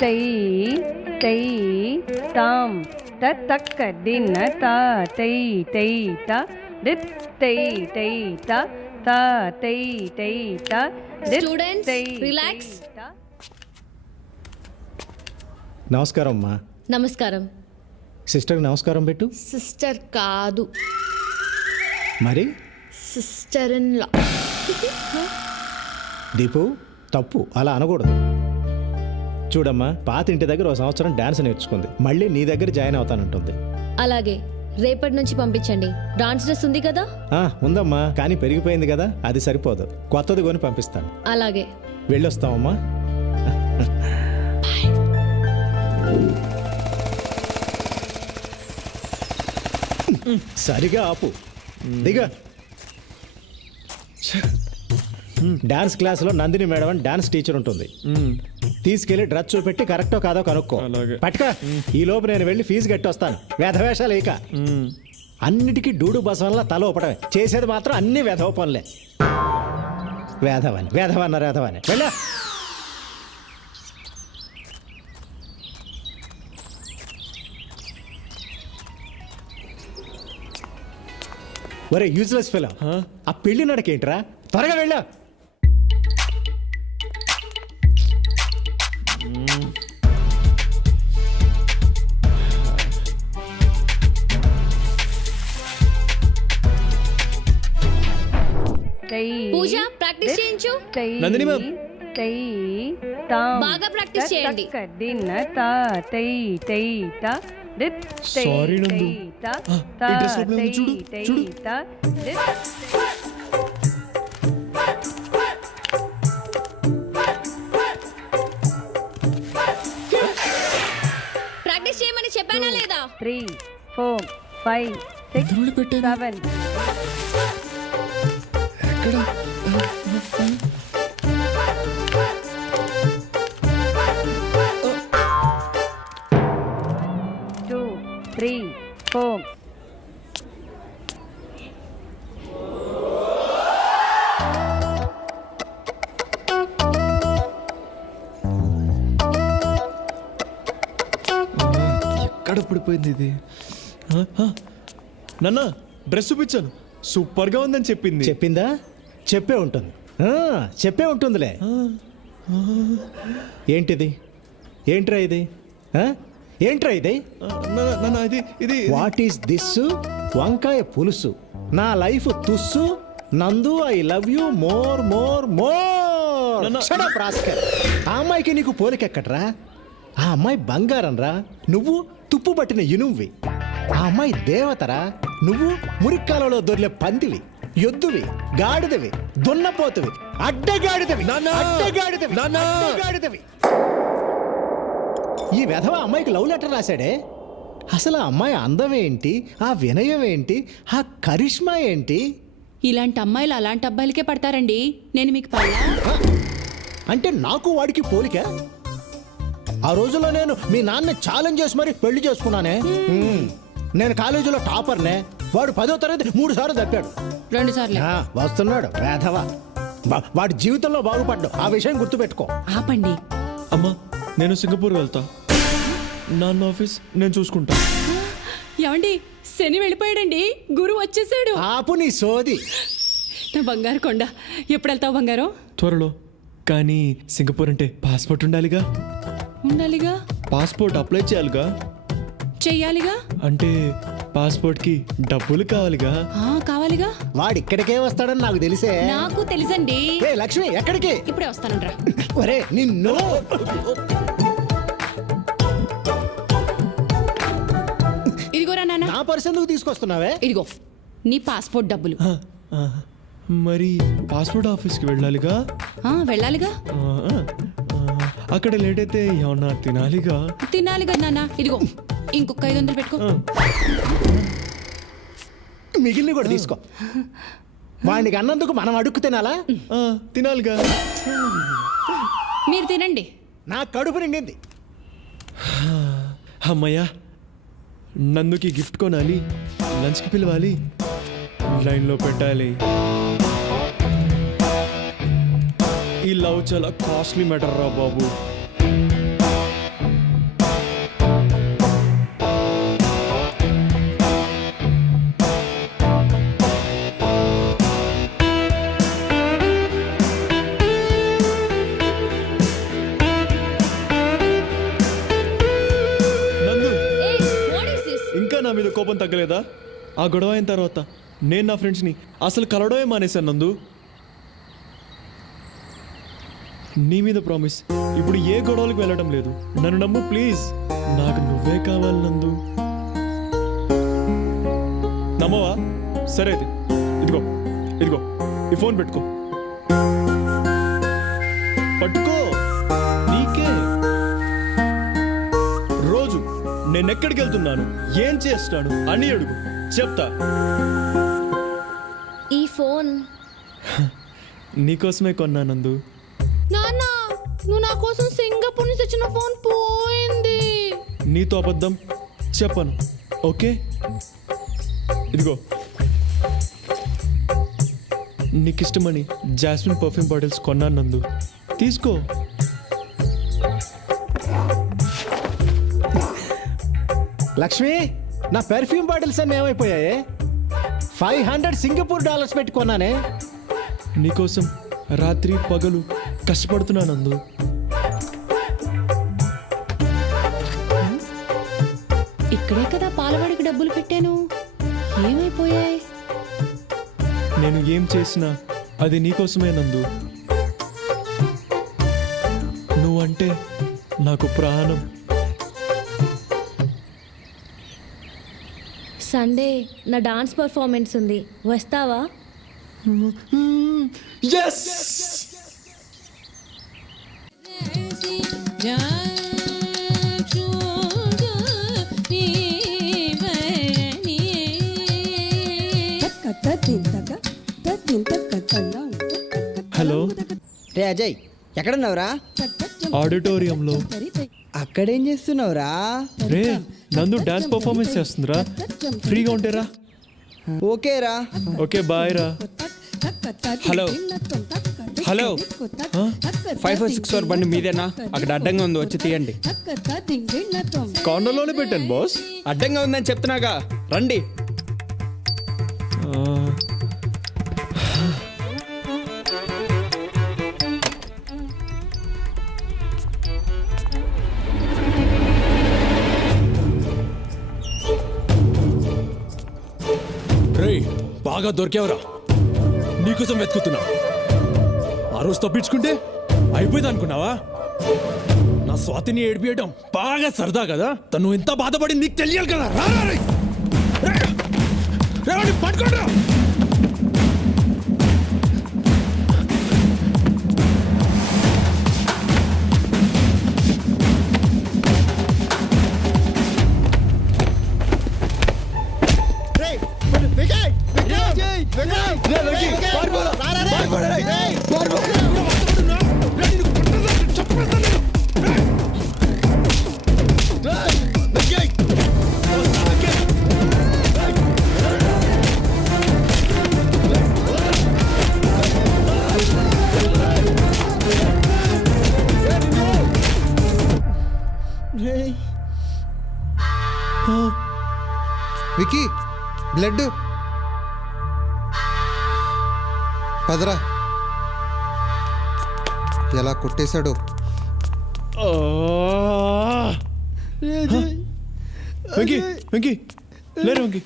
తై తై తాం తక్క దిన తా తై తై త దిత్ తై తై త తా తై తై త దిత్ స్టూడెంట్స్ తై రిలాక్స్. నమస్కారం అమ్మా. నమస్కారం. సిస్టర్కి నమస్కారం పెట్టు. సిస్టర్ కాదు, మరి సిస్టర్ ఇన్ లా. దీపు తప్పు అలా అనకూడదు. చూడమ్మా, పాత ఇంటి దగ్గర ఒక సంవత్సరం డాన్స్ నేర్చుకుంది, మళ్ళీ నీ దగ్గర జాయిన్ అవుతానంటుంది. అలాగే రేపటి నుంచి పంపించండి. డాన్స్ డ్రెస్ ఉంది కదా? ఉందమ్మా, కానీ పెరిగిపోయింది కదా, అది సరిపోదు, కొత్తది కొని పంపిస్తాను. అలాగే వెళ్ళొస్తామమ్మా. సరిగా ఆపు, దిగా. డాన్స్ క్లాస్లో నందిని మేడం అని డాన్స్ టీచర్ ఉంటుంది. తీసుకెళ్లి డ్రెస్ చూపెట్టి కరెక్టో కాదో కనుక్కో. పట్టుకో. ఈ లోపు నేను వెళ్ళి ఫీజు కట్టి వస్తాను. వేధవేషాలు ఇక అన్నిటికీ డూడు బసవన్లా తల ఊపడమే, చేసేది మాత్రం అన్ని వేధవ పనులే. వేధవని వేధవన్నారు, వేధవని వెళ్ళా. ఒరే యూజ్లెస్ ఫెలో, ఆ పెళ్లి నడకేంట్రా? త్వరగా వెళ్ళా. పూజ ప్రాక్టీస్ చేయించు. నందిని మ్యామ్, తై తాం బాగా ప్రాక్టీస్ చేయండి. తక్క దిన తా తై తై త దిత్ తై Sorry, నందు. తై త తా ఈ dress లోపల తై ఉంది, చూడు, తై చూడు. త దిత్. ప్రాక్టీస్ చేయమని చెప్పానా లేదా? 3 4 5 6 ఎదురులు పెట్టాను. 7 ఎక్కడ? 2 3 4. ఎక్కడ పడిపోయింది ఇది? నాన్న డ్రెస్ చూపించాను, సూపర్ గా ఉందని చెప్పింది. చెప్పిందా? చెప్పే ఉంటుంది, చెప్పే ఉంటుందిలే. ఏంటిది? ఏంట్రా ఇది? ఏంట్రా ఇది? నాన్న ఇది ఇది వాట్ ఈస్ దిస్? వంకాయ పులుసు. నా లైఫ్ తుస్సు. నందు, I love you more more more. నాన్న. Shut up, rascal. ఆ అమ్మాయికి నీకు పోలికెక్కట్రా? ఆ అమ్మాయి బంగారం రా, నువ్వు తుప్పు పట్టిన ఇనుమువి. ఆ అమ్మాయి దేవతరా, నువ్వు మురిక్కాలలో దొర్లే పందివి, ఎద్దువి, గాడిదవి, దున్నపోతువి, అడ్డగాడిదవి, నాన్న. అడ్డగాడిదవి, నాన్న. అడ్డగాడిదవి. ఈ వెధవ అమ్మాయికి లవ్ లెటర్ రాశాడే. అసలు ఆ అమ్మాయి అందం ఏంటి, ఆ వినయం ఏంటి, ఆ కరిష్మా ఏంటి? ఇలాంటి అమ్మాయిలు అలాంటి అబ్బాయిలకే పడతారండి. నేను మీకు పడలా? అంటే నాకు వాడికి పోలిక? ఆ రోజుల్లో నేను మీ నాన్న ఛాలెంజ్ చేసి మరి పెళ్లి చేసుకున్నానే. నేను కాలేజీలో టాపర్నే, వాడు 10వ తరగతి 3 సార్లు తప్పాడు. 2 సార్లు. వస్తున్నాడు వేధవ. వాడి జీవితంలో బాగుపడ్డు, ఆ విషయం గుర్తుపెట్టుకో. ఆపండి. అమ్మా, నేను సింగపూర్ వెళ్తా. నాన్న ఆఫీస్ నేను చూసుకుంటా. ఏమండి, శని వెళ్ళిపోయాడండి, గురువు వచ్చేసాడు. ఆపు నీ సోది. నా బంగారు కొండ. ఎప్పుడు వెళ్తావు బంగారం? త్వరలో. కానీ సింగపూర్ అంటే పాస్పోర్ట్ ఉండాలిగా. ఉండాలిగా. పాస్పోర్ట్ అప్లై చేయాలిగా. చెయ్యాలిగా. అంటే పాస్పోర్ట్ కి డబ్బులు కావాలిగా. కావాలిగా. వాడు ఇక్కడికే వస్తాడని నాకు తెలిసే. నాకు తెలుసండి. ఏ లక్ష్మి, ఎక్కడికి? ఇప్పుడే వస్తానంట్రా. ఒరే నిన్ను. ఇదిగోరా నాన్న. నా పర్స్ ఎందుకు తీసుకొస్తున్నావే? ఇదిగో నీ పాస్పోర్ట్ డబ్బులు. ఆ, మరి పాస్పోర్ట్ ఆఫీస్కి వెళ్ళాలిగా. వెళ్ళాలిగా. అక్కడ లేట్ అయితే ఏమన్నా తినాలిగా. తినాలిగా నాన్న. ఇదిగో ఇంకొక 500 పెట్టుకో. మిగిలిన కూడా తీసుకో. వాడికి అన్నందుకు మనం అడుక్కు తినాలా? తినాలిగా. మీరు తినండి. నా కడుపు నిండింది. అమ్మయ్యా, నందుకి గిఫ్ట్ కొనాలి, లంచ్కి పిలవాలి, లైన్లో పెట్టాలి. ఈ లవ్ చాలా కాస్ట్లీ మ్యాటర్ రా బాబు. కోపం తగ్గలేదా? ఆ గొడవ అయిన తర్వాత నేను నా ఫ్రెండ్స్ని అసలు కలవడమే మానేశాను నందు. నీ మీద ప్రామిస్, ఇప్పుడు ఏ గొడవలకు వెళ్ళడం లేదు. నన్ను నమ్ము ప్లీజ్. నాకు నువ్వే కావాలి నందు. నమ్మవా? సరే అయితే ఇదిగో ఇదిగో ఈ ఫోన్ పెట్టుకో. పట్టుకో, నీకే. రోజు నేను ఎక్కడికి వెళ్తున్నాను, ఏం చేస్తాను అని అడుగు, చెప్తా. ఈ ఫోన్ నీకోసమే కొన్నానందు. నాన్న, నువ్వు నా కోసం సింగపూర్ నుంచి తెచ్చిన ఫోన్ పోయింది. నీతో అబద్ధం చెప్పను, ఓకే? ఇదిగో నీకు ఇష్టమని జాస్మిన్ పర్ఫ్యూమ్ బాటిల్స్ కొన్నాను నందు, తీసుకో. లక్ష్మి, నా పెర్ఫ్యూమ్ బాటిల్స్ అన్నీ ఏమైపోయాయి? $500 సింగపూర్ డాలర్స్ పెట్టి కొన్నానే. నీకోసం రాత్రి పగలు కష్టపడుతున్నానందు. ఇక్కడే కదా పాలవాడికి డబ్బులు పెట్టాను, ఏమైపోయాయి? నేను ఏం చేసినా అది నీకోసమే నందు. నువ్వంటే నాకు ప్రాణం. సండే నా డాన్స్ పర్ఫార్మెన్స్ ఉంది, వస్తావా? ఎస్. హలో రే అజయ్, ఎక్కడున్నావురా? ఆడిటోరియంలో. అక్కడేం చేస్తున్నావురా? రే నందు డాన్స్ పర్ఫార్మెన్స్ చేస్తుందిరా, ఫ్రీగా ఉంటేరా. ఓకేరా. ఓకే బాయ్ రా. హలో హలో 546 బండి మీదేనా? అక్కడ అడ్డంగా ఉంది, వచ్చి తీయండి. కార్నర్లోనే పెట్టాను బాస్. అడ్డంగా ఉందని చెప్తున్నాగా, రండి. రేయ్, బాగా దొరికేవరా, నీకోసం వెతుకుతున్నా. ఆ రోజు తప్పించుకుంటే అయిపోయింది అనుకున్నావా? నా స్వాతిని ఏడిపియడం బాగా సరదా కదా. తను ఎంత బాధపడింది నీకు తెలియాలి కదా. పట్టుకోండి. వికీ, బ్లడ్ పదరా. ఎలా కొట్టేశాడు. వెంకీ వెంకీ లేరు వెంకీ.